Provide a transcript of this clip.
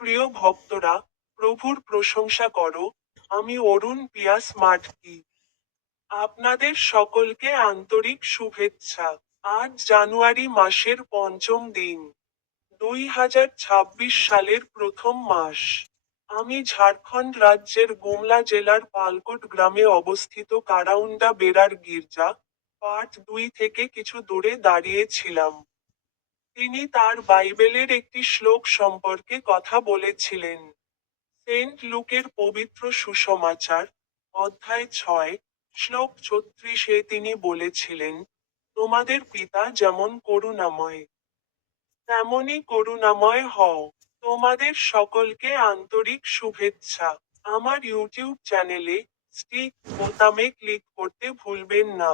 প্রিয় ভক্তরা, প্রভুর প্রশংসা করো। আমি অরুণ পিয়াস মাটকি। আপনাদের সকলকে আন্তরিক শুভেচ্ছা। আজ জানুয়ারি মাসের পঞ্চম দিন, 2026 সালের প্রথম মাস। আমি ঝাড়খণ্ড রাজ্যের গুমলা জেলার পালকোট গ্রামে অবস্থিত কারাউন্ডা বেরার গির্জা, পার্ট 2 থেকে কিছু দূরে দাঁড়িয়ে ছিলাম। তিনি তার বাইবেলের একটি শ্লোক সম্পর্কে কথা বলেছিলেন। সেন্ট লুকের পবিত্র সুসমাচার, অধ্যায় 6, শ্লোক 36-এ তিনি বলেছিলেন, তোমাদের পিতা যেমন করুণাময়, তেমনই করুণাময় হও। তোমাদের সকলকে আন্তরিক শুভেচ্ছা। আমার ইউটিউব চ্যানেলে স্টিক বোতামে ক্লিক করতে ভুলবেন না।